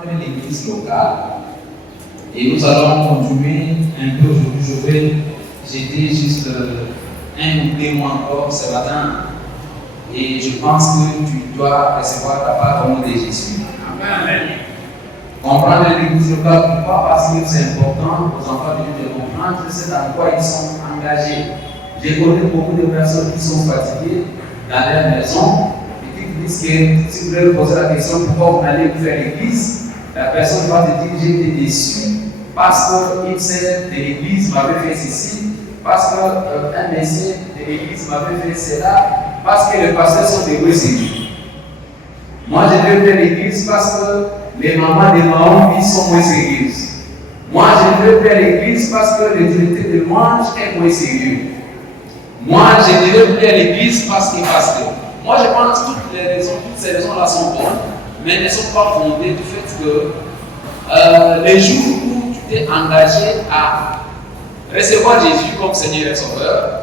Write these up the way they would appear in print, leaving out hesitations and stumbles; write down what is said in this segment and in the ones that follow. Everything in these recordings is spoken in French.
comprendre l'église locale. Et nous allons continuer un peu aujourd'hui. J'étais juste un ou deux mois encore ce matin. Et je pense que tu dois recevoir ta part au nom de Jésus. Amen. Comprendre l'église locale, pourquoi? Parce que c'est important aux enfants de Dieu de comprendre c'est dans quoi ils sont engagés. J'ai connu beaucoup de personnes qui sont fatiguées dans leur maison et qui disent que si vous voulez poser la question pourquoi vous allez faire l'église, la personne va te dire j'ai été déçu parce qu'une sœur de l'église m'avait fait ceci, parce qu'un messie de l'église m'avait fait cela, parce que les pasteurs sont des vrais sérieux. Moi je veux faire l'église parce que les mamans de ma vie sont moins sérieuses. Moi je veux faire l'église parce que le directeur de louange est moins sérieux. Moi je devais faire l'église parce que. Moi je pense que toutes ces raisons-là sont bonnes, mais elles ne sont pas fondées du fait que les jours où tu t'es engagé à recevoir Jésus comme Seigneur et Sauveur,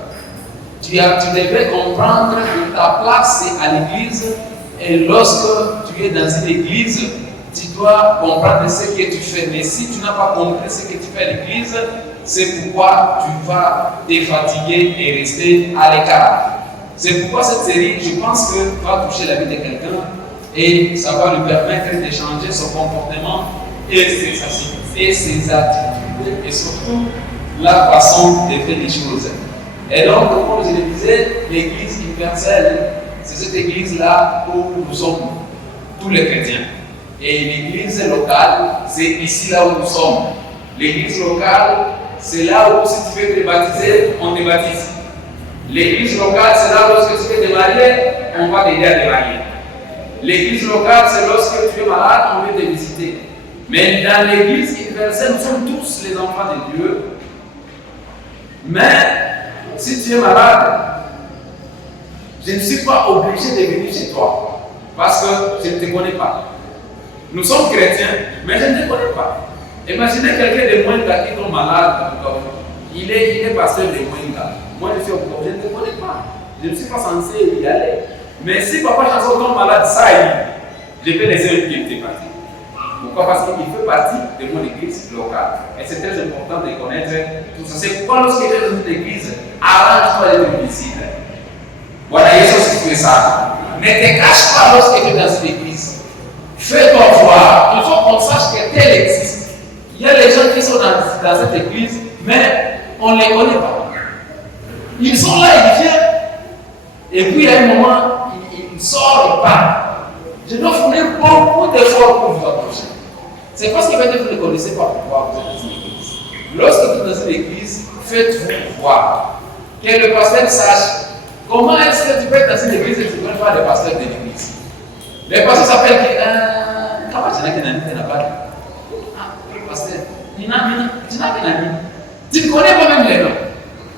tu devrais comprendre que ta place c'est à l'église, et lorsque tu es dans une église, tu dois comprendre ce que tu fais. Mais si tu n'as pas compris ce que tu fais à l'église, c'est pourquoi tu vas te fatiguer et rester à l'écart. C'est pourquoi cette série, je pense que va toucher la vie de quelqu'un et ça va lui permettre de changer son comportement et ses attitudes et surtout la façon de faire les choses. Et donc, comme je le disais, l'église universelle, c'est cette église-là où nous sommes tous les chrétiens. Et l'église locale, c'est ici là où nous sommes. L'église locale, c'est là où si tu veux te baptiser, on te baptise. L'église locale, c'est là où lorsque tu veux te marier, on va t'aider à te marier. L'église locale, c'est lorsque tu es malade, on vient te visiter. Mais dans l'église universelle, nous sommes tous les enfants de Dieu. Mais si tu es malade, je ne suis pas obligé de venir chez toi parce que je ne te connais pas. Nous sommes chrétiens, mais je ne te connais pas. Imaginez quelqu'un de Mwenga qui tombe malade. Il est pasteur de Mwenga. Moi, je suis au je ne te connais pas. Je ne suis pas censé y aller. Mais si papa Chanson tombe malade, ça y est, je vais laisser un pied de partir. Pourquoi? Parce qu'il fait partie de mon église locale. Et c'est très important de connaître tout ça. C'est pourquoi lorsque tu es dans une église, arrange-toi d'être visible. Voilà, Jésus fait ça. Ne te cache pas lorsque tu es dans une église. Fais-toi voir. Il faut qu'on sache que tel existe. Il y a les gens qui sont dans cette église, mais on ne les connaît pas. Ils sont là, ils viennent. Et puis à un moment, ils sortent, ils partent. Je dois fournir beaucoup d'efforts pour vous approcher. C'est parce que vous ne les connaissez pas pourquoi vous êtes dans une église. Lorsque vous êtes dans une église, faites-vous voir. Que le pasteur sache comment est-ce que tu peux être dans une église et tu ne connais pas le pasteur de l'église. Le pasteur s'appelle comment tu n'as qu'un ami, tu n'as pas. Le pasteur, tu n'as qu'un ami. Tu ne connais pas même les noms.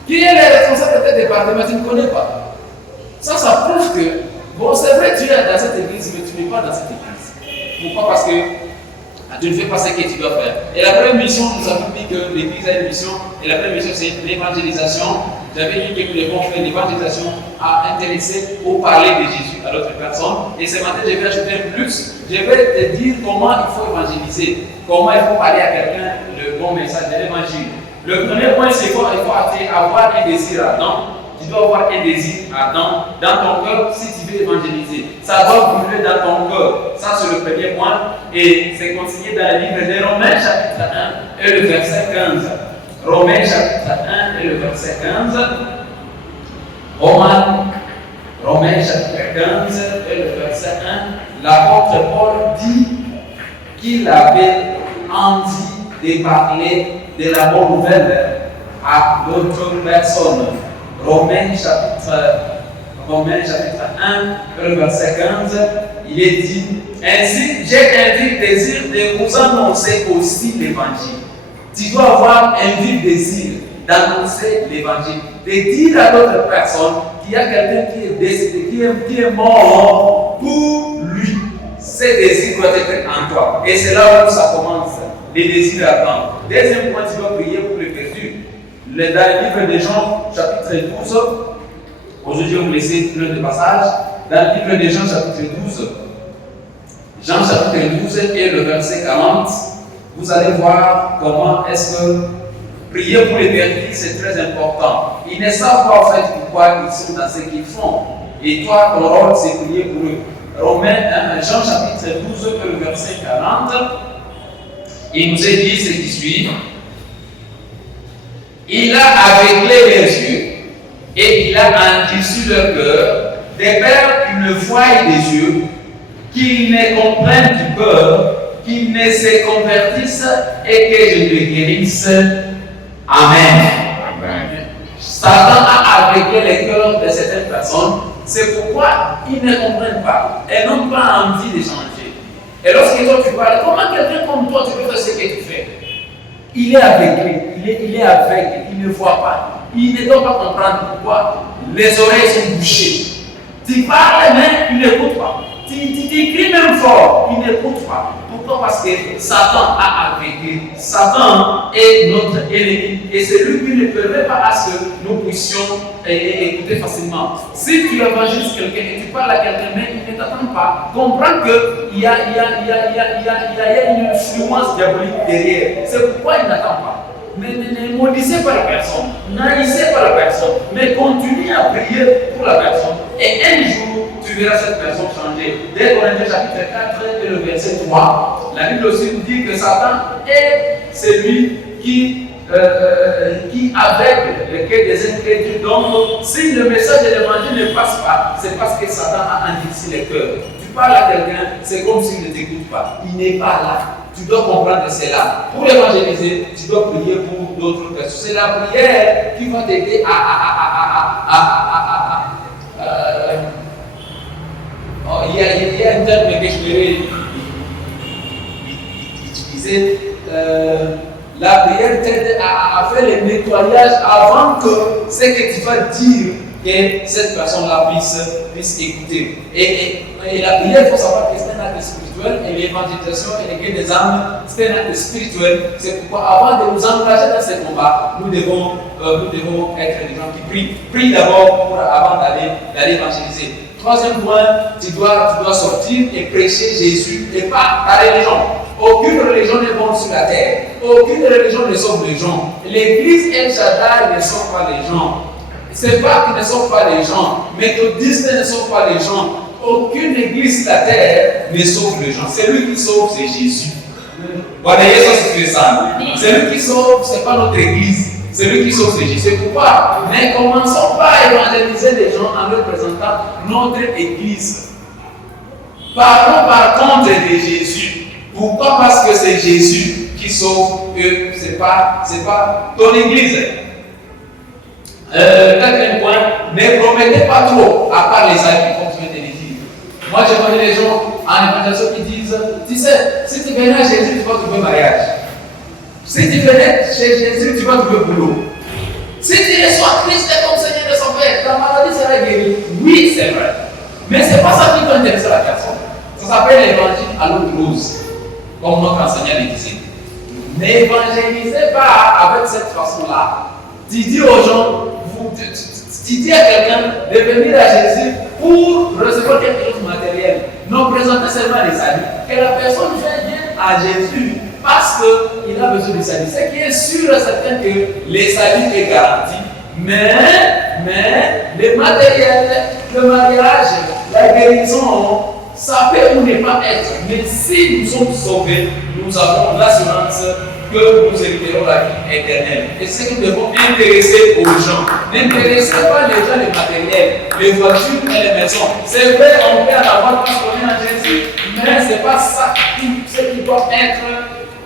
Qui est le responsable de tel département, tu ne connais pas. Ça prouve que, bon, c'est vrai, tu es dans cette église, mais tu n'es pas dans cette église. Pourquoi? Parce que tu ne fais pas ce que tu dois faire. Et la première mission, nous avons dit que l'église a une mission, et la première mission, c'est l'évangélisation. J'avais dit que nous devons faire l'évangélisation à intéresser ou parler de Jésus à d'autres personnes. Et ce matin, je vais ajouter un plus. Je vais te dire comment il faut évangéliser, comment il faut parler à quelqu'un le bon message de l'évangile. Le premier point, c'est qu'il faut avoir un désir ardent. Tu dois avoir un désir ardent dans ton cœur si tu veux évangéliser. Ça doit brûler dans ton cœur. Ça, c'est le premier point. Et c'est consigné dans le livre de Romains, chapitre 1 et le verset 15. Romains, chapitre 1 et le verset 15. Romains, chapitre 15 et le verset 1. L'apôtre Paul dit qu'il avait envie de parler de la bonne nouvelle à d'autres personnes. Romains chapitre 1, le verset 15, il est dit: ainsi, j'ai un vif désir de vous annoncer aussi l'évangile. Tu dois avoir un vif désir d'annoncer l'évangile, de dire à d'autres personnes qu'il y a quelqu'un qui est décédé, qui est mort pour lui. Ce désir doit être en toi. Et c'est là où ça commence. Les désirs ardents. Deuxième point, tu dois prier pour les perdus. Dans le livre de Jean, chapitre 12, aujourd'hui on vous laisse plein de passages. Dans le livre de Jean, chapitre 12, Jean chapitre 12 et le verset 40, vous allez voir comment est-ce que prier pour les perdus, c'est très important. Ils ne savent pas en fait pourquoi ils sont dans ce qu'ils font. Et toi, ton rôle, c'est prier pour eux. Jean chapitre 12 et le verset 40, il nous est dit ce qui suit. Il a aveuglé les yeux et il a endurci leur cœur, des pères qui ne voient des yeux, qu'ils ne comprennent du cœur, qu'ils ne se convertissent et que je les guérisse. Amen. Amen. Satan a aveuglé les cœurs de certaines personnes, c'est pourquoi ils ne comprennent pas, elles n'ont pas envie de changer. Et lorsque toi tu parles, comment quelqu'un comme toi tu peux faire ce que tu fais? Il est aveuglé, il est aveugle, il ne voit pas. Il ne doit pas comprendre pourquoi les oreilles sont bouchées. Tu parles mais il n'écoute pas. Tu cries même fort, il n'écoute pas. Pourquoi? Parce que Satan a aveuglé. Satan est notre ennemi et c'est lui qui ne permet pas à ce que nous puissions écouter facilement. Si tu évangélises quelqu'un et tu parles à quelqu'un, mais il ne t'attend pas, comprends qu'il y a une influence diabolique derrière. C'est pourquoi il n'attend pas. Ne maudissez pas la personne, n'haïssez pas la personne, mais continuez à prier pour la personne. Et un jour, tu verras cette personne changer. Dès Corinthiens chapitre 4 et le verset 3, la Bible aussi nous dit que Satan est celui qui aveugle le cœur des incrédules. Donc, si le message de l'évangile ne passe pas, c'est parce que Satan a endurci les cœurs. Tu parles à quelqu'un, c'est comme s'il ne t'écoute pas. Il n'est pas là. Tu dois comprendre que c'est là. Pour évangéliser, tu dois prier pour d'autres personnes. C'est la prière qui va t'aider il y a un terme que je vais utiliser. La prière t'aide à faire le nettoyage avant que ce que tu vas dire que cette personne-là puisse écouter. Et la prière, il faut savoir que c'est un acte spirituel et l'évangélisation et le gain des âmes, c'est un acte spirituel. C'est pourquoi avant de nous engager dans ce combat, nous devons être des gens qui prient. Prie d'abord avant d'aller évangéliser. Troisième point, tu dois sortir et prêcher Jésus et pas ta religion. Aucune religion n'est bonne sur la terre. Aucune religion ne sauve les gens. L'église El Shaddai ne sauve pas les gens. C'est pas qu'ils ne sauvent pas les gens. Méthodistes ne sauvent pas les gens. Aucune église sur la terre ne sauve les gens. C'est lui qui sauve, c'est Jésus. Voilà, c'est lui qui sauve, c'est pas notre église. C'est lui qui sauve, c'est Jésus. C'est pourquoi ne commençons pas à évangéliser les gens en leur présentant notre église. Parlons par contre de Jésus. Pourquoi? Parce que c'est Jésus qui sauve, que ce n'est pas ton église. Quatrième point, ne promettez pas trop, à part les amis, comme je viens de le dire. Moi, je connais les gens en évangélisation qui disent, tu sais, si tu venais à Jésus, tu vas trouver mariage. Si tu venais chez Jésus, tu vas trouver boulot. Si tu reçois Christ comme Seigneur de son Père, ta maladie sera guérie. Oui, c'est vrai. Mais ce n'est pas ça qui peut intéresser la personne. Ça s'appelle l'évangile à l'eau de rose, comme notre enseignant le disait. N'évangélisez pas avec cette façon-là. Tu dis aux gens, tu dis à quelqu'un de venir à Jésus pour recevoir quelque chose de matériel. Non, présentez seulement les saluts. Que la personne vienne à Jésus parce qu'il a besoin de salut. Ce qui est sûr et certain que les saluts est garanti. Mais le matériel, le mariage, la guérison, ça peut ou ne pas être. Mais si nous sommes sauvés, nous avons l'assurance que nous hériterons la vie éternelle. Et c'est que nous devons intéresser aux gens. N'intéressez pas les gens les matériels, les voitures et les maisons. C'est vrai, on peut en avoir parce qu'on est en Jésus, mais ce n'est pas ça ce qui doit être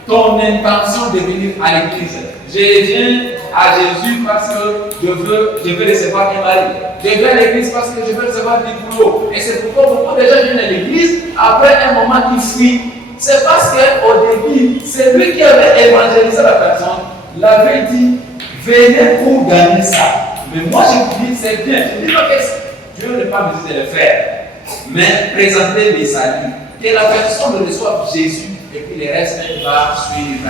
ton intention de venir à l'église. Je viens à Jésus parce que je veux recevoir un mari. Je viens à l'église parce que je veux recevoir du boulot. Et c'est pourquoi beaucoup de gens viennent à l'église, après un moment ils fuient. C'est parce qu'au début, c'est lui qui avait évangélisé la personne, l'avait dit, venez pour gagner ça. Mais moi je vous dis, c'est bien. Je ne dis pas que Dieu n'est pas besoin de le faire. Mais présentez les saluts. Que la personne reçoive Jésus et puis le reste va suivre.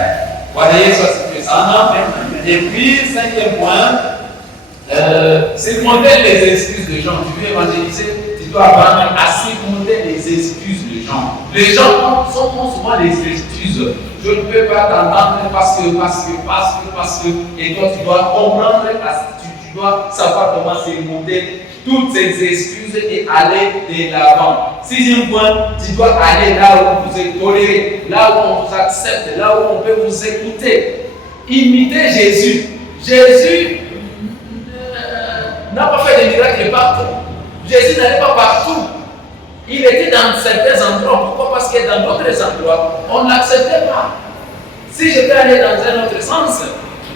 Voyez ça, c'est ça. Et puis, cinquième point, surmonter les excuses de gens. Tu veux évangéliser, tu dois apprendre à surmonter les excuses de les gens. Les gens ont souvent des excuses. Je ne peux pas t'entendre parce que, et toi tu dois comprendre, tu dois savoir comment surmonter toutes ces excuses et aller de l'avant. Sixième point, tu dois aller là où vous êtes toléré, là où on vous accepte, là où on peut vous écouter. Imitez Jésus. Jésus n'a pas fait des miracles partout. Jésus n'allait pas partout. Il était dans certains endroits. Pourquoi? Parce que dans d'autres endroits, on ne l'acceptait pas. Si je vais aller dans un autre sens,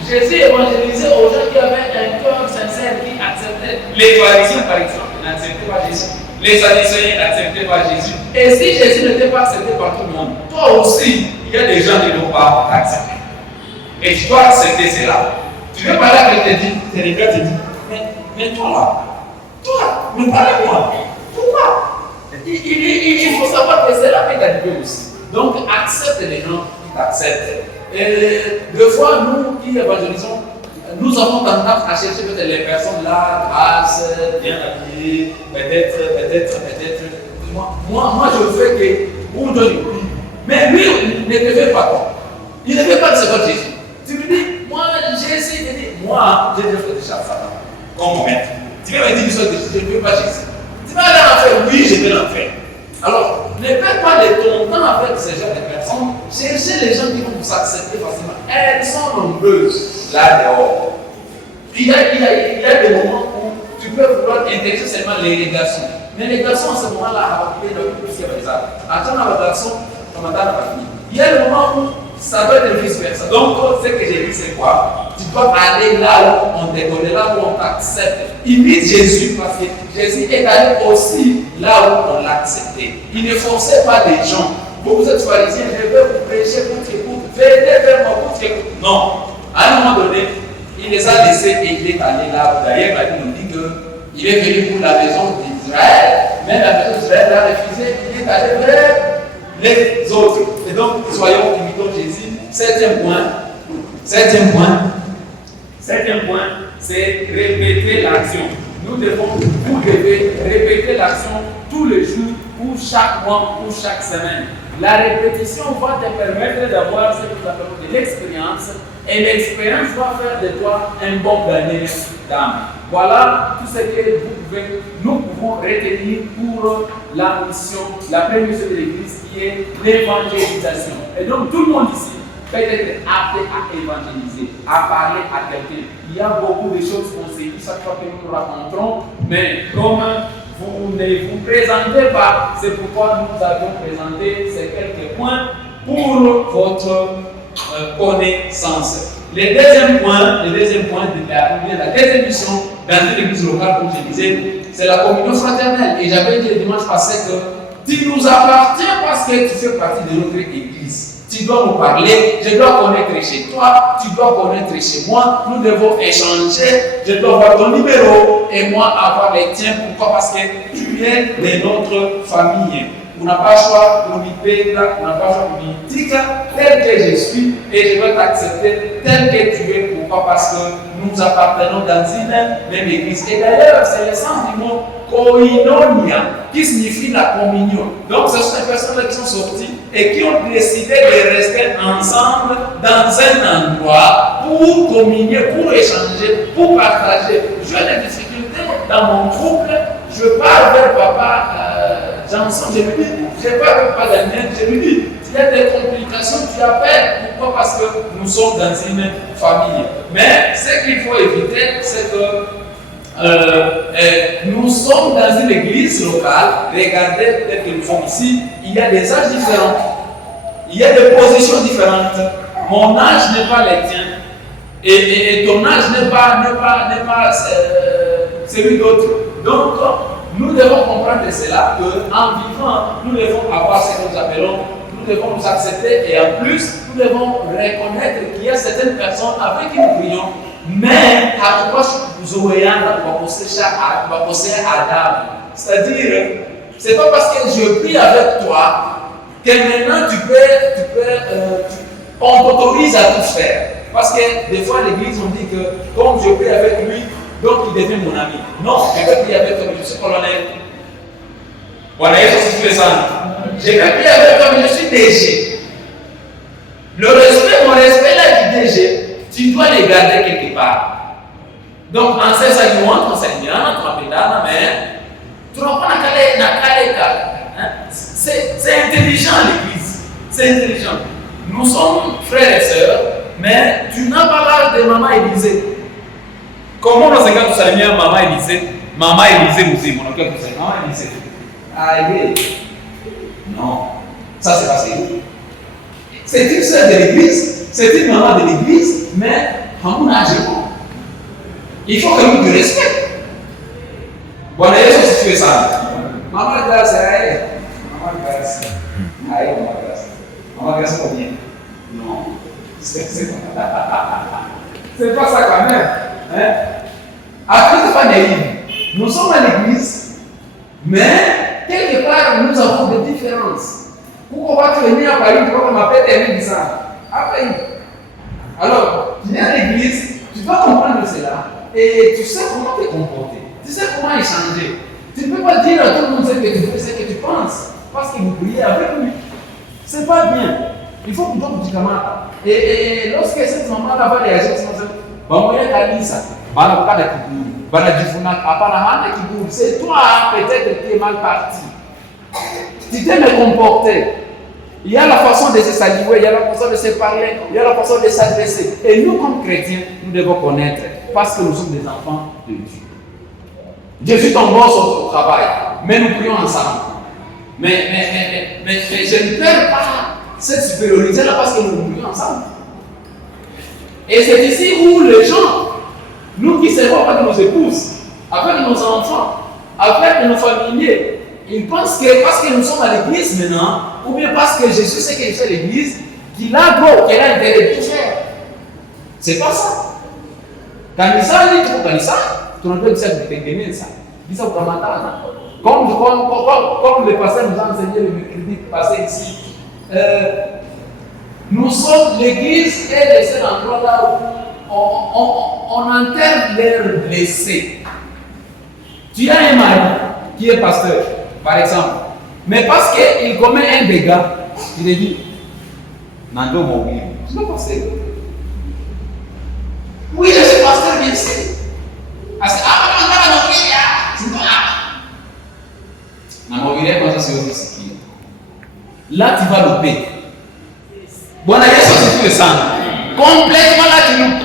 Jésus évangélisait aux gens qui avaient un cœur sincère, qui acceptaient. Les pharisiens, par exemple, n'acceptaient pas Jésus. Les sadducéens n'acceptaient pas Jésus. Et si Jésus n'était pas accepté par tout le monde, toi aussi, il y a des gens qui ne l'ont pas accepté. Et tu dois accepter cela. Tu veux parler avec tes gars, tu dis, mais toi, mais parlez-moi. Pourquoi? Il faut savoir que c'est là qui est arrivé aussi. Donc, accepte les gens qui t'acceptent. Et des fois, nous qui évangélisons, nous avons tendance à chercher peut-être les personnes là, grasses, bien habillées, peut-être. Moi, je fais que pour donner. Mais lui, ne te fait pas quoi. Il ne fait pas de ce que Jésus. Tu lui dis, moi, Jésus, il dit, moi, j'ai déjà fait déjà ça. Comme maître. Tu vas me dire, je ne veux pas Jésus. Tu vas aller en faire, oui, je vais l'en faire. Alors, ne perds pas de ton temps avec ce genre de personnes. Cherchez les gens qui vont vous accepter facilement. Elles sont nombreuses là dehors. Il y a des moments où tu peux vouloir intégrer seulement les garçons. Mais les garçons, en ce moment-là, il y a plus que ça. Attends, les garçons, on attend la famille. Il y a des moments où ça doit être vice-versa. Donc, ce que j'ai dit, c'est quoi? Tu dois aller là où on te connaît, là où on t'accepte. Imite Jésus parce que Jésus est allé aussi là où on l'a accepté. Il ne forçait pas les gens. Vous êtes pharisiens, je vais vous prêcher pour que vous venez vers moi pour que vous. Non. À un moment donné, il les a laissés et il est allé là. D'ailleurs, la Bible nous dit qu'il est venu pour la maison d'Israël, mais la maison d'Israël l'a refusé, il est allé vers les autres. Et donc, soyons imitons Jésus. Septième point, c'est répéter l'action. Vous devez répéter l'action tous les jours, ou chaque mois, ou chaque semaine. La répétition va te permettre d'avoir ce que nous appelons de l'expérience, et l'expérience va faire de toi un bon gagnant d'âme. Voilà tout ce que nous pouvons retenir pour la mission, la première mission de l'Église qui est l'évangélisation. Et donc tout le monde ici peut être appelé à évangéliser, à parler à quelqu'un. Il y a beaucoup de choses qu'on s'est dit chaque fois que nous nous rencontrons, mais comme vous ne vous présentez pas, c'est pourquoi nous avions présenté ces quelques points pour votre connaissance. Le deuxième point de la deuxième mission dans une église locale, comme je disais, c'est la communion fraternelle. Et j'avais dit le dimanche passé que tu nous appartiens parce que tu fais partie de notre église. Tu dois nous parler, je dois connaître chez toi, tu dois connaître chez moi, nous devons échanger, je dois avoir ton numéro et moi avoir les tiens. Pourquoi? Parce que tu es de notre famille. On n'a pas le choix pour nous perdre, on n'a pas le choix pour nous dire tel que je suis et je vais t'accepter tel que tu es. Pourquoi? Parce que nous appartenons dans une même église. Et d'ailleurs, c'est le sens du mot koinonia qui signifie la communion. Donc, ce sont des personnes qui sont sorties et qui ont décidé de rester ensemble dans un endroit pour communier, pour échanger, pour partager. J'ai des difficultés dans mon couple, je pars vers papa Janson, je lui dis, je ne parle pas Daniel, je lui dis, il y a des complications, tu appelles. Pourquoi? Parce que nous sommes dans une famille. Mais ce qu'il faut éviter, c'est que nous sommes dans une église locale. Regardez, peut-être que nous sommes ici, il y a des âges différents. Il y a des positions différentes. Mon âge n'est pas le tien. Et ton âge n'est pas celui d'autre. Donc, nous devons comprendre cela, qu'en vivant, nous devons avoir ce que nous appelons, nous devons nous accepter et en plus, nous devons reconnaître qu'il y a certaines personnes avec qui nous prions, mais à quoi nous aurions Adam. C'est-à-dire, c'est pas parce que je prie avec toi que maintenant on t'autorise à tout faire. Parce que des fois, l'église, on dit que comme je prie avec lui, donc il devient mon ami. Non, je peux prier avec toi, je suis colonel. Voilà, il faut se faire ça. Je vais prier avec toi, mais je suis DG. Le respect, mon respect là du DG, tu dois les garder quelque part. Donc, en ces aliments, mais tu n'as pas c'est intelligent l'église. C'est intelligent. Nous sommes frères et sœurs, mais tu n'as pas l'âge de maman Élisée. Comment on sait quand tu salues maman Élisée? Maman Élisée aussi, mon cœur, tu sais. Maman Élisée. Aïe. Non. Ça, c'est pas sérieux. C'est une sœur de l'église, c'est une maman de l'église, mais à mon âge, il faut que nous te respections. Bon, d'ailleurs, si tu fais ça, maman grâce, aïe. Maman grâce. Aïe, maman grâce. Maman grâce combien? Non. C'est pas ça quand même. Hein? Après, c'est pas naïf. Nous sommes à l'église, mais quelque part, nous avons des différences. Pourquoi tu venir à Paris, tu vas m'appeler Termin ça? Après, alors, tu viens à l'église, tu dois comprendre cela et tu sais comment te comporter, tu sais comment échanger. Tu ne peux pas dire à tout le monde ce que tu fais, ce que tu penses, parce que vous priez avec lui. C'est pas bien. Il faut que tu dises et lorsque cette maman-là va réagir, c'est toi peut-être qui es mal parti. Tu t'es me comporter. Il y a la façon de se saluer, il y a la façon de se parler, il y a la façon de s'adresser. Et nous, comme chrétiens, nous devons connaître parce que nous sommes des enfants de Dieu. Jésus tombe au travail, mais nous prions ensemble. Mais je ne perds pas cette supériorité-là parce que nous prions ensemble. Et c'est ici où les gens, nous qui servons avec nos épouses, avec nos enfants, avec nos familiers, ils pensent que parce que nous sommes à l'église maintenant, ou bien parce que Jésus sait qu'il fait l'église, qu'il a gros, qu'il a intérêt de faire. C'est pas ça. Kanisa ni tu kanisa, tunajua kisa kutengeneza. Kisa kukamatana. Comme le pasteur nous a enseigné le mercredi passé ici. Nous sommes l'église est le seul endroit là où on enterre leurs blessés. Tu as un mari qui est pasteur, par exemple, mais parce qu'il commet un dégât, il dit Nando mobile. Tu n'as pas pasteur. Oui, je suis pasteur, bien sûr. Là, tu vas louper. Bwana Yesu asifiwe sana. Complètement là, tu loupes.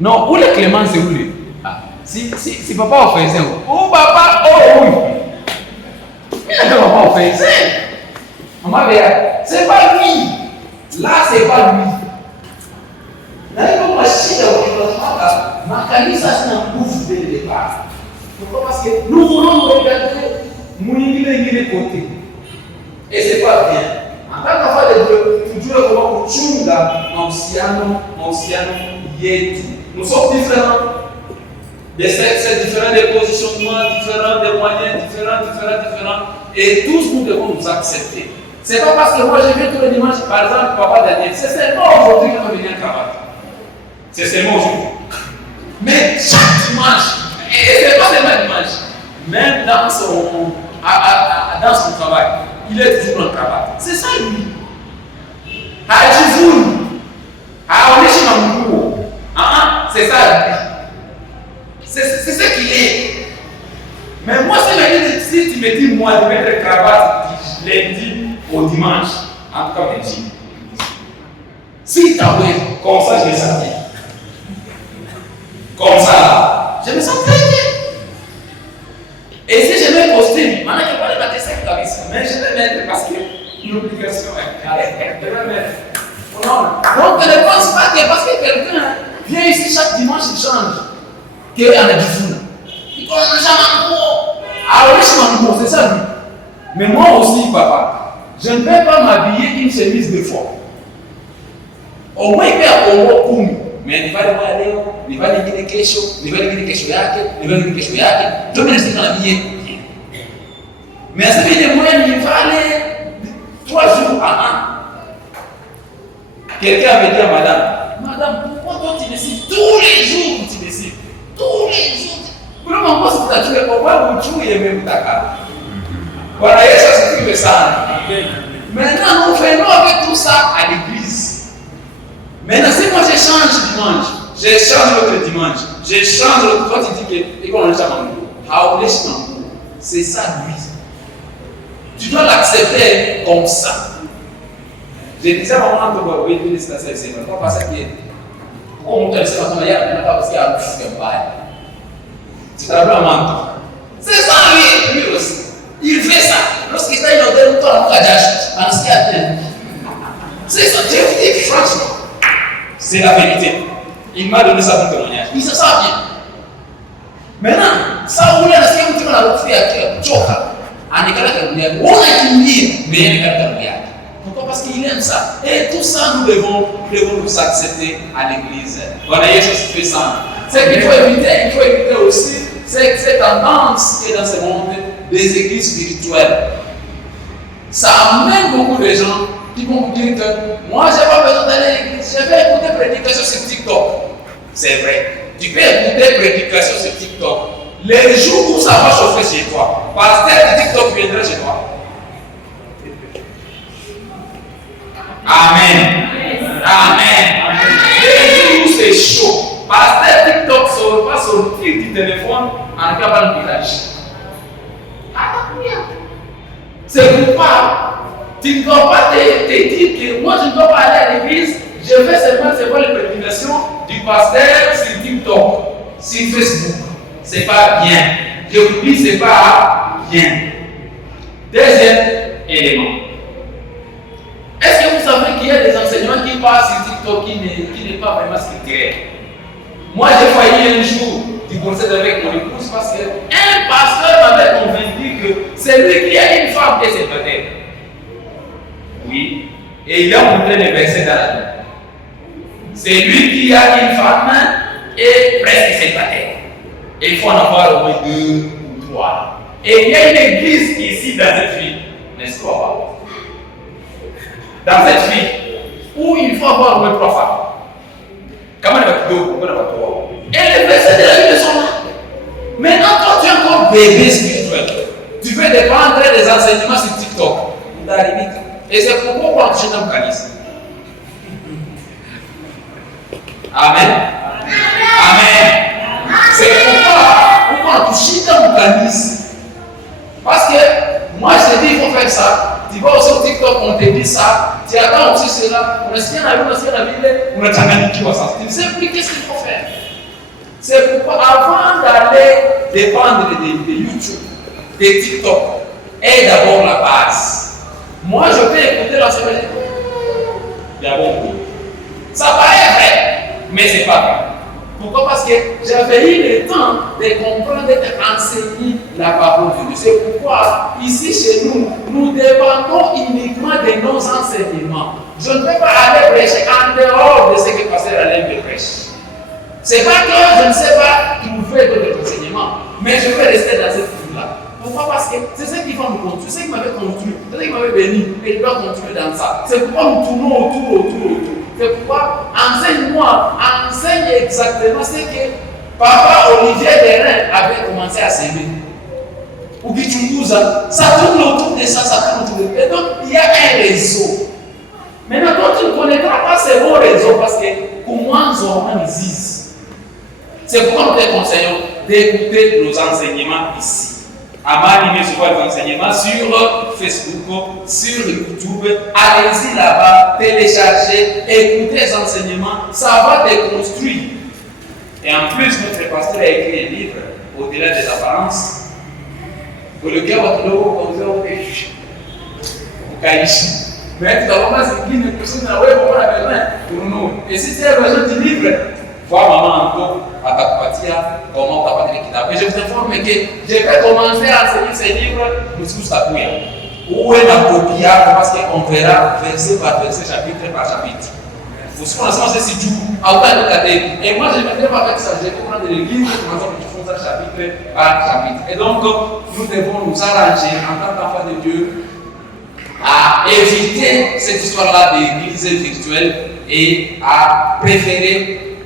Non, où le Clément c'est où lui? Si papa offensait, oh papa, oh oui. Mais il ne va pas offenser. C'est pas lui. Là, c'est pas lui. Na hiyo mashida ukipata makanisa sina nguvu dès le départ. Pourquoi? Parce que nous voulons regarder mwingine côté. Et c'est pas bien. En tant qu'enfant de Dieu, tujue comment kuchunga mahusiano yetu. Nous sommes différents. Des sexes différents, des positionnements différents, des moyens différents. Et tous nous devons nous accepter. C'est pas parce que moi je viens tous les dimanches, par exemple, papa Daniel, c'est seulement aujourd'hui qu'il va venir travailler. C'est seulement aujourd'hui. Mais chaque dimanche, et c'est pas seulement dimanche, même dans son travail, il est toujours en travail. C'est ça lui. C'est ça lui. C'est ce qu'il est. Mais moi, si tu me dis, moi, de mettre cravate du lundi au dimanche, en tout cas, lundi. Si tu as comme ça, je me sens bien. Comme ça, je me sens très bien. Et si je mets costume, maintenant je ne vais pas le mettre 5 cabisses, mais je vais mettre parce que l'obligation est carrée. Je vais mettre. Donc ne pense pas que parce que quelqu'un vient ici chaque dimanche, il change. Qu'il y a du fou. Il dit, on n'a jamais alors, c'est ça lui. Mais moi aussi, papa, je ne vais pas m'habiller une chemise de fois. Au moins, il peut avoir pour nous. Mais il va dire quelque chose, il va dire quelque chose, je vais rester dans la vie. Mais ça fait des moyens, il va aller 3 jours à 1. Quelqu'un avait dit à madame, pourquoi toi tu décides tous les jours tu décides? Tous les jours. Pour le moment, c'est pour tuer, au moins vous tuez même ta carte. Voilà, Yesu asifiwe sana. Maintenant, nous venons avec tout ça à l'église. Maintenant, si moi je change dimanche, je change l'autre dimanche, je change l'autre, toi tu dis que, et qu'on a jamais c'est ça lui. Tu dois l'accepter comme ça. Je disais à maman, tu vas oui, c'est ça, c'est pas parce que, on te laisse pas il y a pas parce qu'il y a un fou qui est tu te rappelles maman. C'est ça lui aussi. Il fait ça. Lorsqu'il est dans le temps, on va dire, parce qu'il y a c'est ça, je vous dis franchement. C'est la vérité. Il m'a donné ça pour témoignage. Il se sent bien. Maintenant, ça où il y a ce qui m'a fait à Tchoka, à Nicolas Kabouliak, on a qui dire, mais Nicolas Kabouliak. Pourquoi? Parce qu'il aime ça. Et tout ça, nous devons nous accepter à l'église. Voilà, Jésus fait ça. C'est qu'il faut éviter aussi cette tendance qui est dans ce monde des églises spirituelles. Ça amène beaucoup de gens qui vont vous dire que moi, je n'ai pas besoin d'aller à l'église, je vais écouter prédication sur TikTok. C'est vrai. Tu peux écouter prédication sur TikTok. Les jours où ça va chauffer chez toi, pasteur de TikTok viendra chez toi. Amen. Amen. Les jours où c'est chaud, pasteur TikTok ne va pas sortir du téléphone en regardant le village. C'est pourquoi tu ne dois pas te dire que moi je ne dois pas aller à l'église, je vais seulement recevoir les prédications du pasteur sur TikTok, sur Facebook. C'est pas bien. Je vous dis, c'est pas bien. Deuxième élément. Est-ce que vous savez qu'il y a des enseignements qui passent sur TikTok qui n'est pas vraiment scripturel? Moi j'ai failli un jour divorcer avec mon épouse parce qu'un pasteur m'avait convaincu que c'est lui qui a une femme qui est célibataire. Oui. Et il a montré les versets dans la Bible. C'est lui qui a une femme et presque célibataire. Et il faut en avoir au moins 2 ou 3. Et il y a une église ici dans cette ville, n'est-ce pas? Dans cette ville, où il faut avoir au moins 3 femmes. Comment on va te dire? Et les versets de la Bible sont là. Maintenant, quand tu es encore bébé spirituel, tu veux dépendre des enseignements sur TikTok. Et c'est pourquoi on touche dans le calice. Amen. Amen. C'est pourquoi on touche dans le calice. Parce que moi je te dis, il faut faire ça. Tu vas aussi au TikTok, on te dit ça. Tu attends aussi cela. On a ce qu'il y a la Bible, on a jamais dit qui va ça. Tu ne sais plus qu'est-ce qu'il faut faire. C'est pourquoi avant d'aller dépendre de YouTube, de TikTok, est d'abord la base. Moi, je peux écouter l'enseignement. D'abord, oui. Ça paraît vrai, mais ce n'est pas vrai. Pourquoi? Parce que j'avais eu le temps de comprendre, d'être enseigné la parole de Dieu. C'est pourquoi, ici chez nous, nous dépendons uniquement de nos enseignements. Je ne peux pas aller prêcher en dehors de ce que Pasteur Alain me prêche. Ce n'est pas que je ne sais pas trouver d'autres enseignements, mais je vais rester dans cette vie-là. Pourquoi? Parce que c'est ce qui va nous construire, c'est ce qui m'avait construit, c'est ce qui m'avait béni, et je dois continuer dans ça. C'est pourquoi nous tournons autour. C'est pourquoi enseigne-moi, enseigne exactement ce que Papa Olivier Derrin avait commencé à s'aimer. Ou Bichunguza, ça tourne autour de ça, ça tourne autour de ça. Et donc, il y a un réseau. Maintenant, toi, tu ne connaîtras pas ces bons réseaux parce que comment nous organisent. C'est pourquoi nous te conseillons d'écouter nos enseignements ici. Amani met souvent les enseignements sur Facebook, sur YouTube. Allez-y là-bas, téléchargez, écoutez les enseignements, ça va te construire. Et en plus, notre pasteur a écrit un livre, Au-delà des apparences, pour lequel votre logo comme ça, au Kaïchi. Mais tu vas voir ce qui ne peut pas pour nous. Et si tu as besoin du livre, vois maman encore à Takupatia, comment t'as pas de l'équité. Et je vous informe que je vais commencer à enseigner ces livres, nous tous à Kouya. Où est la copie? Parce qu'on verra verset par verset, chapitre par chapitre. Vous savez, on a si tout, à autant de catégories. Et moi, je ne vais pas faire ça, je vais prendre les livres, je fais ça chapitre par chapitre. Et donc, nous devons nous arranger en tant qu'enfants de Dieu à éviter cette histoire-là d'église virtuelle et à préférer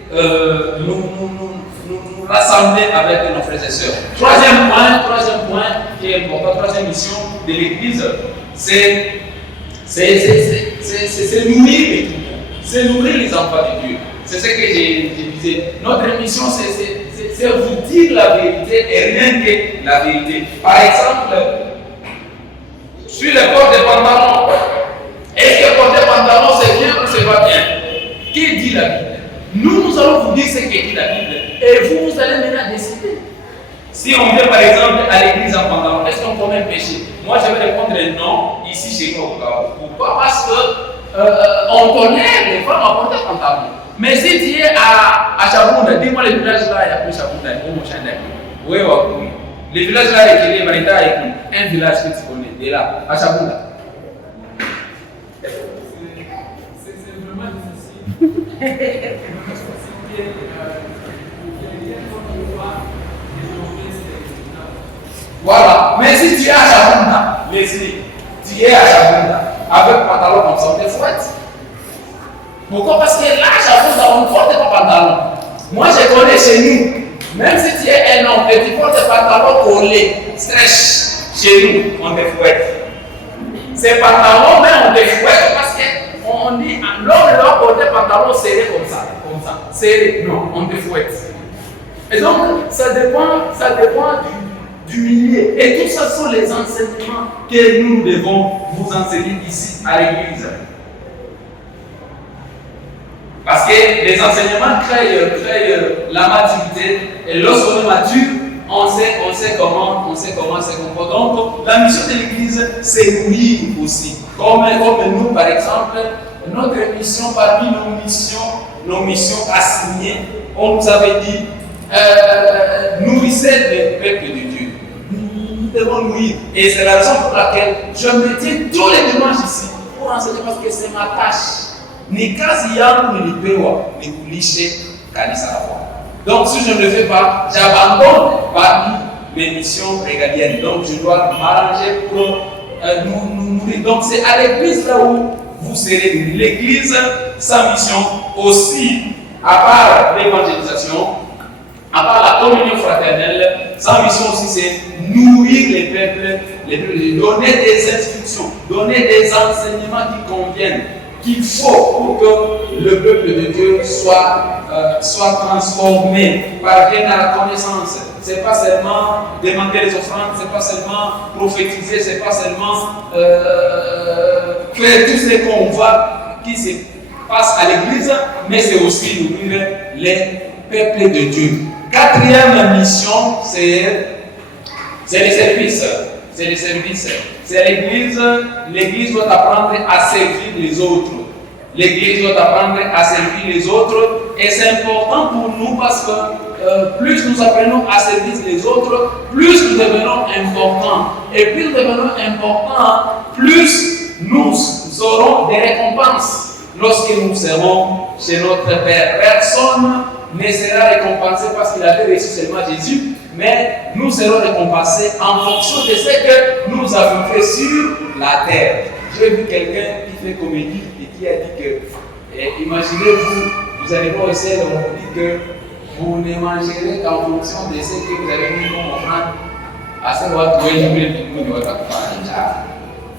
nous rassembler avec nos frères et sœurs. Troisième point qui est important, troisième mission de l'Église, c'est nourrir les troupes, c'est nourrir les enfants de Dieu. C'est ce que j'ai disais. Notre mission, c'est vous dire la vérité et rien que la vérité. Par exemple, sur le port des pantalons, est-ce que porter pantalon c'est bien ou c'est pas bien? Qui dit la Bible? Nous allons vous dire ce que dit la Bible et vous allez maintenant décider. Si on vient par exemple à l'église en pantalon, est-ce qu'on commet un péché? Moi je vais répondre non ici chez nous. Pourquoi? Parce qu'on tolère les femmes à porter pantalon. Mais si tu es à Chabounda, dis-moi le village là, il y a plus Chabounda, il y a plus Mochanda. Oui, oui. Le village là, il y a Marita, un village que tu connais, il est là, à Chabounda. C'est vraiment difficile. Voilà. Mais si tu es à Chabounda, Leslie, tu es à Chabounda, avec pantalon comme ça, on te fouette. Pourquoi? Parce que là, Chabounda, on ne porte pas pantalon. Moi, je connais chez nous, même si tu es un homme et tu portes pantalon collé, stretch, chez nous, on te fouette. Ces pantalons, mais on te fouette parce qu'on dit, l'homme doit porter pantalon serré comme ça, serré. Non, on te fouette. Et donc, ça dépend du milieu. Et tout ça sont les enseignements que nous devons vous enseigner ici à l'église. Parce que les enseignements créent la maturité. Et lorsqu'on est mature, on sait comment se comporter. Donc, la mission de l'église, c'est nourrir aussi. Comme nous, par exemple, notre mission, parmi nos missions assignées, on nous avait dit nourrissez le peuple de Dieu. Nous devons nourrir. Et c'est la raison pour laquelle je me tiens tous les dimanches ici pour enseigner parce que c'est ma tâche. Ni kazi yangu nilipewa ni kulishe kanisa la Bwana. Donc si je ne le fais pas, j'abandonne parmi mes missions régaliennes. Donc je dois m'arranger pour nous nourrir. Donc c'est à l'église là où vous serez nourris. L'église, sa mission aussi, à part l'évangélisation, à part la communion fraternelle, sa mission aussi c'est nourrir les peuples, donner des instructions, donner des enseignements qui conviennent, qu'il faut pour que le peuple de Dieu soit transformé, parvienne à la connaissance. Ce n'est pas seulement demander les offrandes, ce n'est pas seulement prophétiser, ce n'est pas seulement faire tout ce qu'on voit qui se passe à l'église, mais c'est aussi nourrir les peuples de Dieu. Quatrième mission, c'est les services. C'est les services. C'est l'église. L'église doit apprendre à servir les autres. L'église doit apprendre à servir les autres. Et c'est important pour nous parce que plus nous apprenons à servir les autres, plus nous devenons importants. Et plus nous devenons importants, plus nous aurons des récompenses lorsque nous serons chez notre Père. Personne ne sera récompensé parce qu'il avait reçu seulement Jésus, mais nous serons récompensés en fonction de ce que nous avons fait sur la terre. J'ai vu quelqu'un qui fait comédie et qui a dit que, imaginez-vous, vous allez voir aussi, on vous dit que vous ne mangerez qu'en fonction de ce que vous avez mis comme offrande. À ce moment-là,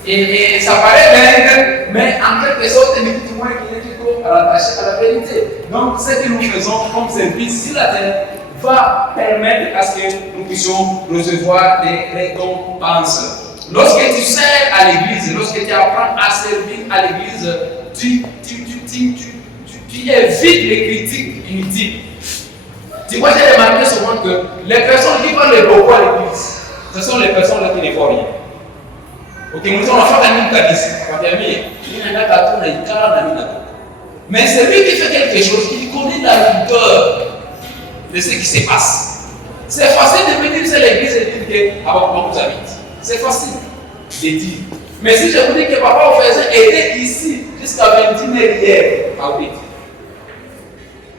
et ça paraît dingue, mais en quelque sorte, il est tout moins qu'il est rattaché à la vérité. Donc, ce que nous faisons comme service sur la terre va permettre à ce que nous puissions recevoir des récompenses. Lorsque tu sers à l'église, lorsque tu apprends à servir à l'église, tu évites les critiques inutiles. Tu vois, j'ai remarqué souvent que les personnes qui parlent beaucoup à l'église, ce sont les personnes là qui ne font rien. Ok, nous allons faire un cabis. Mais celui qui fait quelque chose, il connaît la rigueur de ce qui se passe. C'est facile de venir sur l'église et de dire que papa vous habite. C'est facile de dire. Mais si je vous dis que papa vous faisait aider ici jusqu'à 21h hier,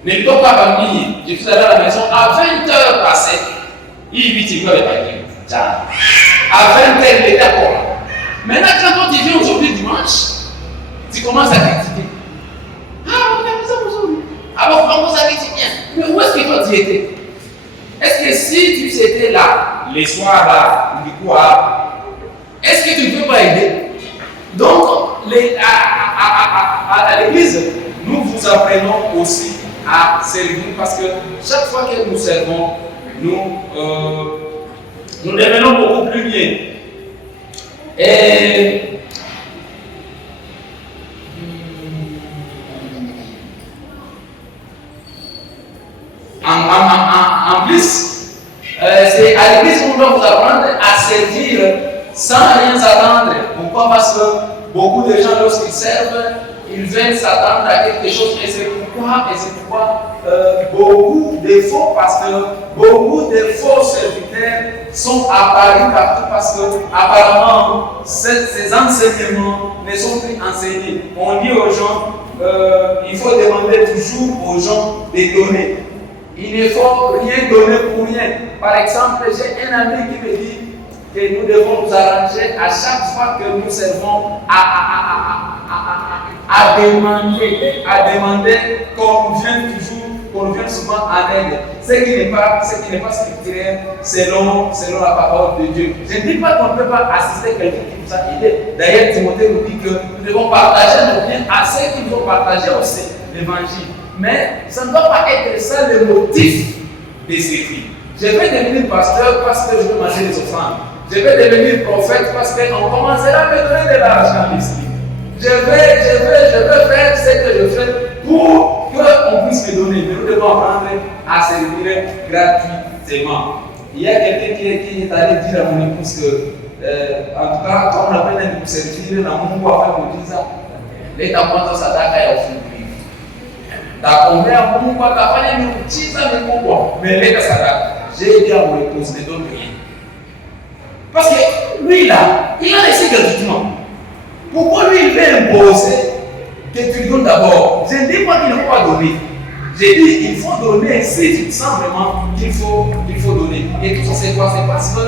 ne lui pas venir. Je suis allé à la maison à 20h passées. Il vit il peut pas. À 20h, il est d'accord. Maintenant, quand tu viens aujourd'hui dimanche, tu commences à critiquer. Ah, on a fait ça aujourd'hui. Alors, on vous a dit bien. Mais où est-ce que toi tu étais? j'étais là, les soirs là, du coup, est-ce que tu ne peux pas aider? Donc, à l'église, nous vous apprenons aussi à servir parce que chaque fois que nous servons, nous devenons beaucoup plus bien. Et en plus, c'est à l'église qu'on doit vous apprendre à servir sans rien s'attendre. Pourquoi? Parce que beaucoup de gens, lorsqu'ils servent, ils viennent s'attendre à quelque chose. Et c'est pourquoi beaucoup de faux pasteurs, beaucoup de faux serviteurs sont apparus partout parce que apparemment ces enseignements ne sont plus enseignés. On dit aux gens, il faut demander toujours aux gens de donner. Il ne faut rien donner pour rien. Par exemple, j'ai un ami qui me dit que nous devons nous arranger à chaque fois que nous servons à demander qu'on vienne souvent en aide. Ce qui n'est pas scripturel selon la parole de Dieu. Je ne dis pas qu'on ne peut pas assister quelqu'un qui nous a aidé. D'ailleurs, Timothée nous dit que nous devons partager nos biens à ceux qui nous ont partagé aussi l'évangile. Mais ça ne doit pas être ça le motif des écrits. Je vais devenir pasteur parce que je veux manger les offrandes. Je vais devenir prophète parce qu'on commencera à me donner de l'argent ici. Je veux faire ce que je fais pour qu'on puisse me donner. Mais nous devons apprendre à servir gratuitement. Il y a quelqu'un qui est allé dire à mon épouse que, en tout cas, quand on appelle un servir, dans mon bois, on dit ça, les tampons, ça d'a takombea Mungu akafanya miujiza mikubwa mbele ya sadaka. J'ai dit à mon épouse, ne donne rien. Parce que lui là, il a laissé gratuitement. Pourquoi lui il veut imposer que tu lui donnes d'abord? Je ne dis pas qu'il ne faut pas donner. J'ai dit il faut donner si tu sens vraiment qu'il faut donner. Et tout ça c'est quoi? C'est parce que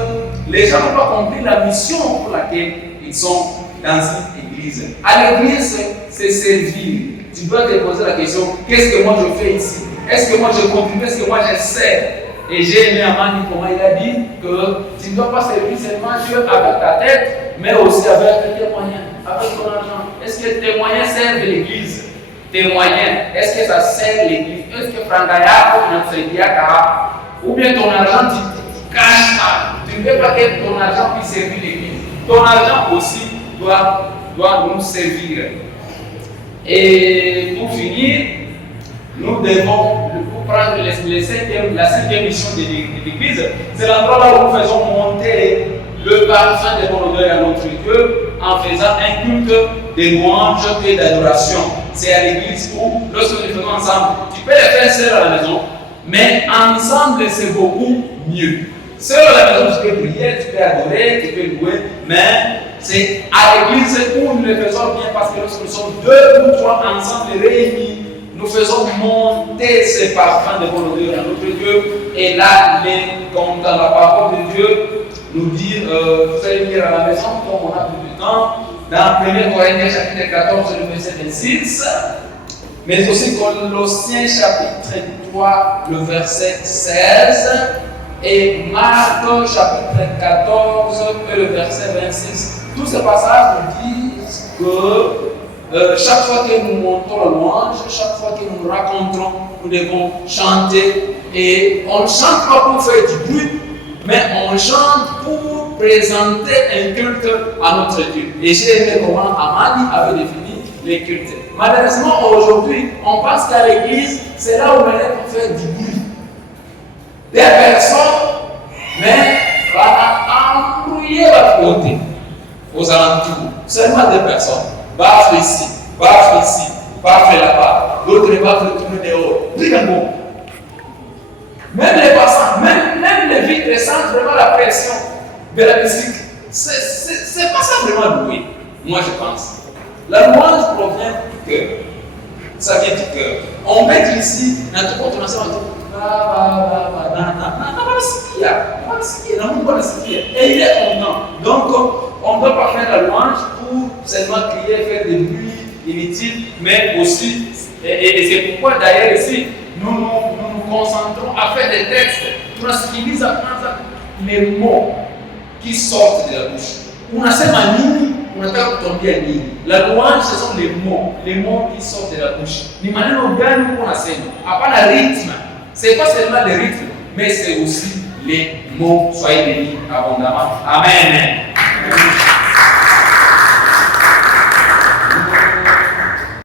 les gens n'ont pas compris la mission pour laquelle ils sont dans une église. À l'église, c'est servir. Tu dois te poser la question, qu'est-ce que moi je fais ici? Est-ce que moi je contribue? Est-ce que moi je sers? Et j'ai aimé Amani comment il a dit que tu ne dois pas servir seulement Dieu avec ta tête, mais aussi avec tes moyens, avec ton argent. Est-ce que tes moyens servent l'église? Tes moyens, est-ce que ça sert l'église? Est-ce que Frangaya ou bien ton argent, tu caches ça? Tu ne veux pas que ton argent puisse servir l'église. Ton argent aussi doit nous servir. Et pour finir, nous devons prendre la cinquième mission de l'Église. C'est l'endroit là où nous faisons monter le parfum de bonne odeur à notre Dieu en faisant un culte de louange et d'adoration. C'est à l'Église où, lorsque nous le faisons ensemble, tu peux le faire seul à la maison, mais ensemble c'est beaucoup mieux. Seul à la maison, tu peux prier, tu peux adorer, tu peux louer, mais c'est à l'église où nous le faisons bien parce que lorsque nous sommes deux ou trois ensemble réunis, nous faisons monter ces parfums de bonne odeur à notre Dieu. Et là, comme dans la parole de Dieu, nous dit, faites lire à la maison, comme on a plus de temps, dans 1 Corinthiens chapitre 14, le verset 26, mais aussi Colossiens chapitre 3, le verset 16, et Marc chapitre 14 et le verset 26. Tous ces passages nous disent que chaque fois que nous montons la louange, chaque fois que nous racontons, nous devons chanter. Et on ne chante pas pour faire du bruit, mais on chante pour présenter un culte à notre Dieu. Et j'ai aimé comment Amani avait défini les cultes. Malheureusement, aujourd'hui, on pense qu'à l'église, c'est là où on est pour faire du bruit. Des personnes, mais va embrouiller la côté aux alentours. Seulement des personnes. Baffe ici, baffe là-bas. D'autres baffent le tourner dehors. Brigando. Même les passants, même les vitres sentent vraiment la pression de la musique. C'est pas ça vraiment louer, moi je pense. La louange provient du cœur. Ça vient du cœur. On met ici, dans tout le monde, et il est content. Donc, on ne doit pas faire la louange pour seulement crier, faire des bruits inutiles, mais aussi, et c'est pourquoi d'ailleurs ici, nous nous concentrons à faire des textes. Tunasikiliza kwanza les mots qui sortent de la bouche. Unasema nini? Unataka kutuambia nini? La louange, ce sont les mots qui sortent de la bouche. Ni maneno gani uko unasema? Hapana rythme. C'est pas seulement le rythme, mais c'est aussi les mots. Soyez bénis abondamment. Amen.